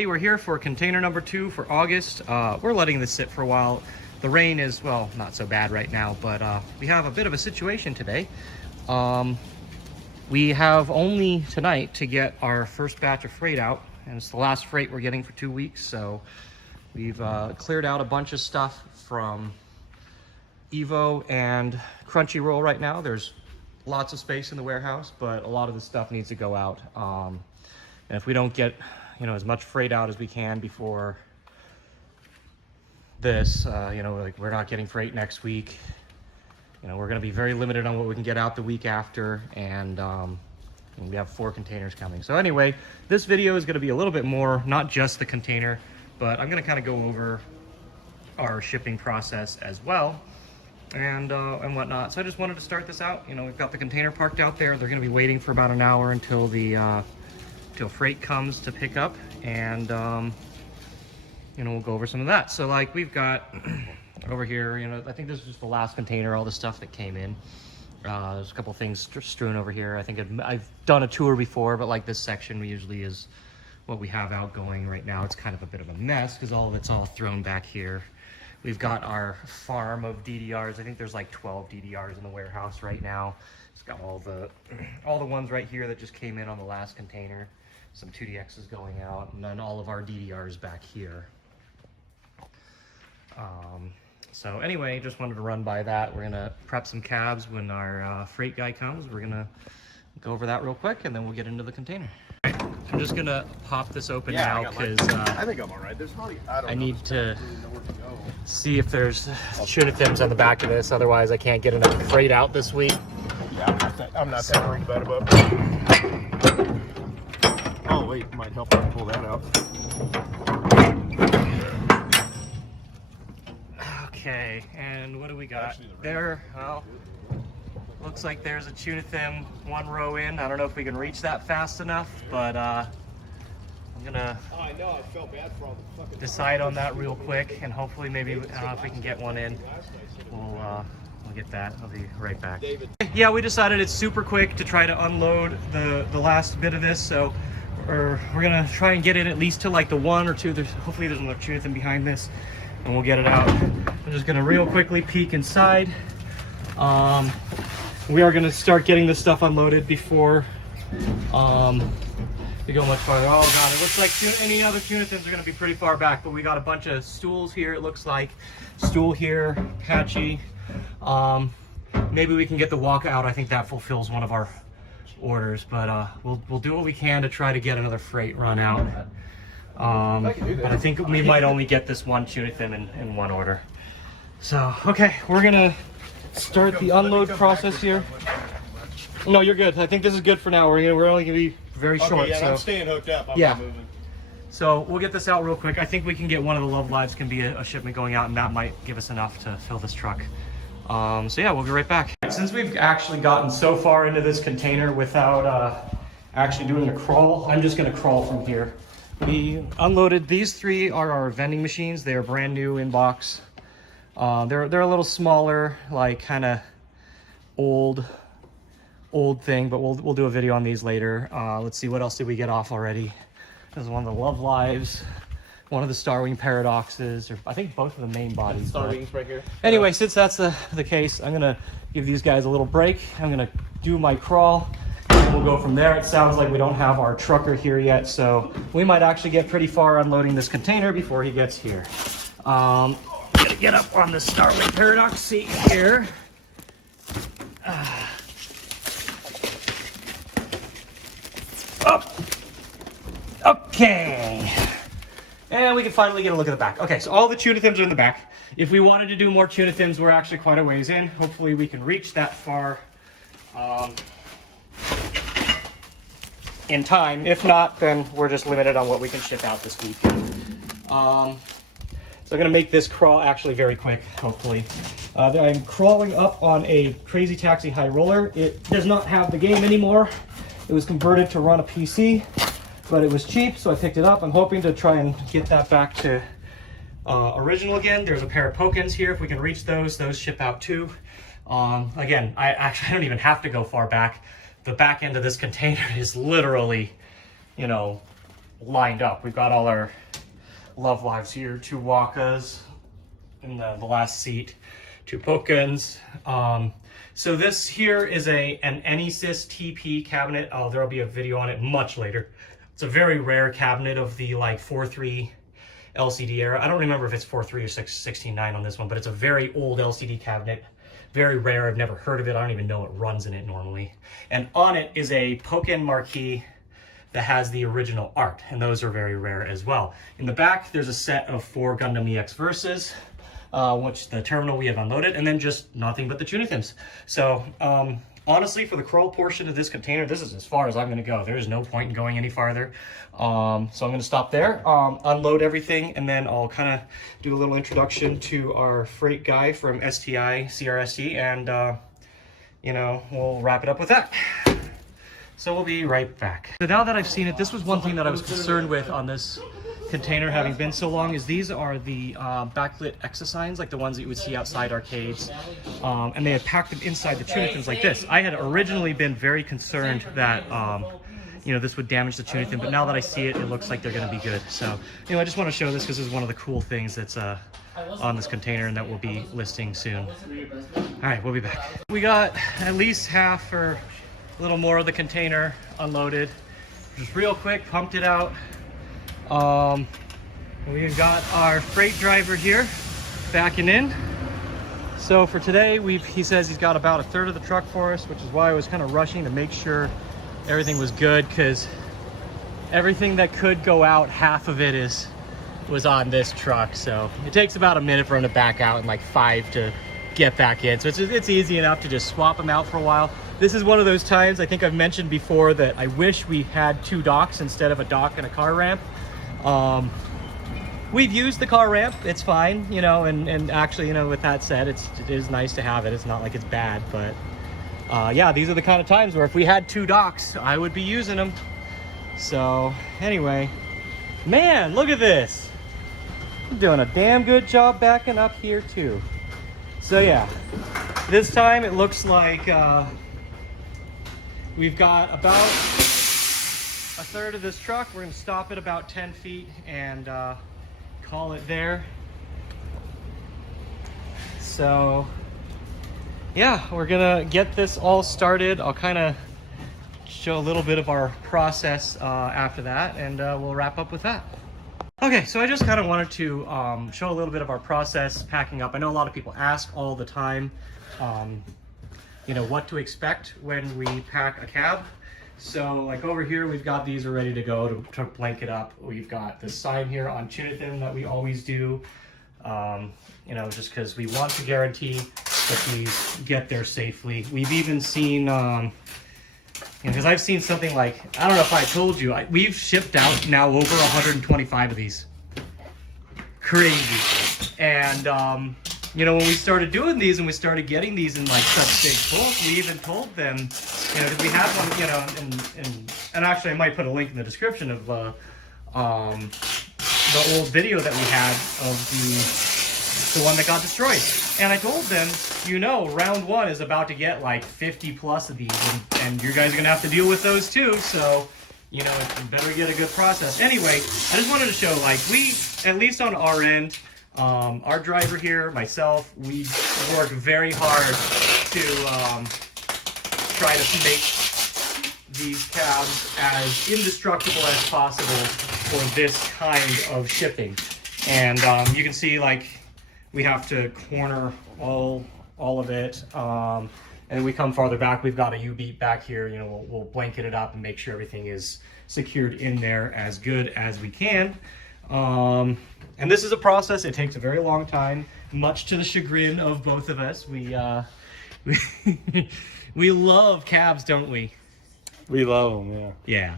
Hey, we're here for container number 2 for August. We're letting this sit for a while. The rain is, well, not so bad right now, but we have a bit of a situation today. We have only tonight to get our first batch of freight out, and it's the last freight we're getting for 2 weeks, so we've cleared out a bunch of stuff from Evo and Crunchyroll right now. There's lots of space in the warehouse, but a lot of the stuff needs to go out. And if we don't get, you know, as much freight out as we can before this, you know, like we're not getting freight next week. You know, we're going to be very limited on what we can get out the week after, and we have 4 containers coming. So anyway, this video is going to be a little bit more, not just the container, but I'm going to kind of go over our shipping process as well, and whatnot. So I just wanted to start this out. You know, we've got the container parked out there. They're going to be waiting for about an hour until the till freight comes to pick up, and you know, we'll go over some of that. So like we've got over here, you know, I think this is just the last container, all the stuff that came in. There's a couple things strewn over here. I think I've done a tour before, but like this section usually is what we have outgoing. Right now it's kind of a bit of a mess because all of it's all thrown back here. We've got our farm of DDRs. I think there's like 12 DDRs in the warehouse right now. It's got all the ones right here that just came in on the last container. Some 2DXs going out, and then all of our DDRs back here. So anyway, just wanted to run by that. We're gonna prep some cabs when our freight guy comes. We're gonna go over that real quick, and then we'll get into the container. I'm just gonna pop this open now because I think I'm all right. There's probably, I need to see if there's tuna fins on the back of this. Otherwise, I can't get enough freight out this week. Yeah, I'm not that worried about it. Oh wait, it might help if I pull that out. Okay, and what do we got there? Well, looks like there's a tuna fin 1 row in. I don't know if we can reach that fast enough, but I'm gonna decide on that real quick, and hopefully maybe if we can get one in, we'll get that. I'll be right back. Yeah, we decided it's super quick to try to unload the last bit of this, so we're gonna try and get it at least to like the 1 or 2. Hopefully there's another tuna fin behind this, and we'll get it out. I'm just gonna real quickly peek inside. We are gonna start getting this stuff unloaded before we go much farther. Oh god, it looks like any other tuna fins are gonna be pretty far back, but we got a bunch of stools here. It looks like stool here, patchy. Maybe we can get the walk out. I think that fulfills one of our orders, but we'll do what we can to try to get another freight run out. But I think we might only get this 1 tuna fin in 1 order. So, okay, we're gonna start the unload process here. No, you're good. I think this is good for now. We're only gonna be very short. Yeah, so I'm staying hooked up. I'm not moving. So we'll get this out real quick. I think we can get one of the Love Lives can be a shipment going out, and that might give us enough to fill this truck. So yeah, we'll be right back. Since we've actually gotten so far into this container without actually doing a crawl, I'm just gonna crawl from here. We unloaded these 3 are our vending machines. They are brand new in box. They're a little smaller, like kind of old thing, but we'll do a video on these later. Let's see, what else did we get off already? There's one of the Love Lives, one of the Starwing Paradoxes, or I think both of the main bodies. Starwings right here. Anyway, since that's the case, I'm gonna give these guys a little break. I'm gonna do my crawl, and we'll go from there. It sounds like we don't have our trucker here yet, so we might actually get pretty far unloading this container before he gets here. I'm gonna get up on the Starwing Paradox seat here. Up. Okay. And we can finally get a look at the back. Okay, so all the tuna fins are in the back. If we wanted to do more tuna fins, we're actually quite a ways in. Hopefully we can reach that far in time. If not, then we're just limited on what we can ship out this week. So I'm gonna make this crawl actually very quick, hopefully. I'm crawling up on a Crazy Taxi High Roller. It does not have the game anymore. It was converted to run a PC, but it was cheap, so I picked it up. I'm hoping to try and get that back to original again. There's a pair of Pokins here. If we can reach those ship out too. Again, I don't even have to go far back. The back end of this container is literally, you know, lined up. We've got all our Love Lives here, 2 Wakas in the last seat, 2 Pokins. So this here is an NESYS TP cabinet. There'll be a video on it much later. It's a very rare cabinet of the like 4.3 LCD era. I don't remember if it's 4.3 or 16.9 on this one, but it's a very old LCD cabinet. Very rare. I've never heard of it. I don't even know what runs in it normally. And on it is a Pokken marquee that has the original art, and those are very rare as well. In the back, there's a set of 4 Gundam EX Versus, which the terminal we have unloaded, and then just nothing but the Tunithins. So honestly, for the crawl portion of this container, this is as far as I'm going to go. There is no point in going any farther. So I'm going to stop there, unload everything, and then I'll kind of do a little introduction to our freight guy from STI CRST, and you know, we'll wrap it up with that. So we'll be right back. So now that I've seen it, this was one thing that I was concerned with on this container having been so long, is these are the backlit exosigns, like the ones that you would see outside arcades, and they had packed them inside the Tunithins like this. I had originally been very concerned that you know, this would damage the Tunithin, but now that I see it, it looks like they're going to be good. So, you know, I just want to show this because this is one of the cool things that's on this container and that we'll be listing soon. All right, we'll be back. We got at least half or a little more of the container unloaded. Just real quick, pumped it out. We've got our freight driver here backing in. So for today, he says he's got about 1/3 of the truck for us, which is why I was kind of rushing to make sure everything was good, because everything that could go out, half of it was on this truck. So it takes about a minute for him to back out and like 5 to get back in. So it's easy enough to just swap them out for a while. This is one of those times, I think I've mentioned before, that I wish we had 2 docks instead of a dock and a car ramp. We've used the car ramp, it's fine, you know, and actually, you know, with that said, it is nice to have it. It's not like it's bad, but yeah, these are the kind of times where if we had 2 docks, I would be using them. So anyway, man, look at this. I'm doing a damn good job backing up here too. So yeah, this time it looks like we've got about 1/3 of this truck. We're gonna stop at about 10 feet and call it there. So yeah, we're gonna get this all started. I'll kind of show a little bit of our process after that, and we'll wrap up with that. Okay, so I just kind of wanted to show a little bit of our process packing up. I know a lot of people ask all the time, you know, what to expect when we pack a cab. So like over here, we've got these are ready to go to blanket up. We've got this sign here on Tunithin that we always do, you know, just because we want to guarantee that these get there safely. We've even seen, because I've seen something like, I don't know if I told you, we've shipped out now over 125 of these. Crazy. And, you know, when we started doing these and we started getting these in like such big bulk, we even told them, you know, because we had one, you know, and actually I might put a link in the description of the old video that we had of the one that got destroyed. And I told them, you know, round 1 is about to get like 50 plus of these, and you guys are gonna have to deal with those too. So, you know, you better get a good process. Anyway, I just wanted to show, like, we, at least on our end, our driver here, myself, we work very hard to try to make these cabs as indestructible as possible for this kind of shipping. And you can see, like, we have to corner all of it, and we come farther back. We've got a U-beat back here. You know, we'll blanket it up and make sure everything is secured in there as good as we can. And this is a process. It takes a very long time, much to the chagrin of both of us. We we love cabs, don't we? We love them, yeah. Yeah.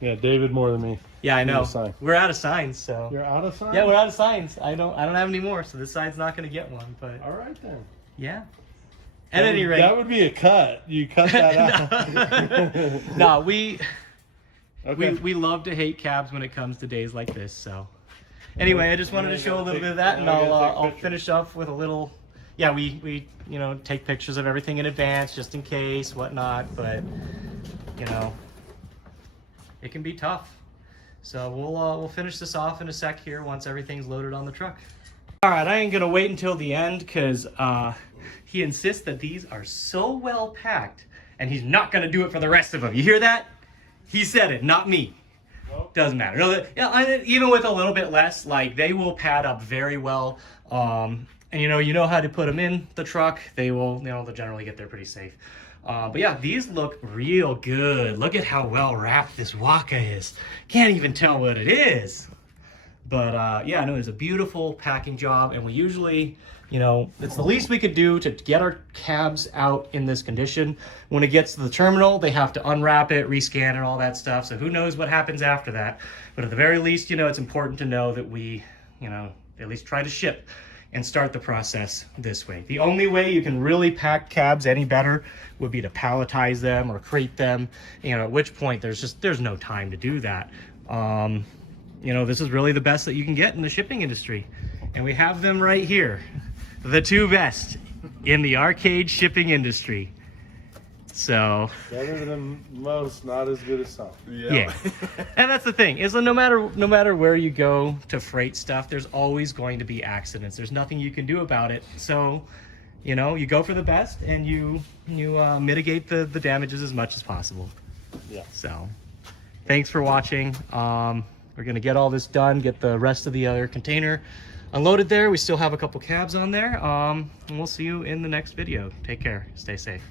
Yeah, David more than me. Yeah, I know. We're out of signs, so. You're out of signs? Yeah, we're out of signs. I don't have any more, so this sign's not going to get one. But all right then. Yeah. At any rate, that would be a cut. You cut that out. No, we love to hate cabs when it comes to days like this. So anyway, I just wanted to show a little bit of that, and I'll finish up with a little. Yeah, we you know, take pictures of everything in advance just in case, whatnot. But you know, it can be tough. So we'll finish this off in a sec here once everything's loaded on the truck. All right, I ain't gonna wait until the end because he insists that these are so well packed and he's not gonna do it for the rest of them. You hear that? He said it, not me. Doesn't matter. No, yeah, even with a little bit less, like they will pad up very well. And you know how to put them in the truck. They will, they'll generally get there pretty safe. But yeah, these look real good. Look at how well wrapped this waka is. Can't even tell what it is. But yeah, no, it's a beautiful packing job, and we usually, it's the least we could do to get our cabs out in this condition. When it gets to the terminal, they have to unwrap it, rescan it, all that stuff. So who knows what happens after that. But at the very least, it's important to know that we, at least try to ship and start the process this way. The only way you can really pack cabs any better would be to palletize them or crate them, at which point there's no time to do that. This is really the best that you can get in the shipping industry. And we have them right here. The two best in the arcade shipping industry. So better than most, not as good as some. Yeah. And that's the thing, is that no matter where you go to freight stuff, there's always going to be accidents. There's nothing you can do about it. So, you go for the best and you mitigate the damages as much as possible. Yeah. So, thanks for watching. We're gonna get all this done, get the rest of the other container unloaded there. We still have a couple cabs on there. And we'll see you in the next video. Take care, stay safe.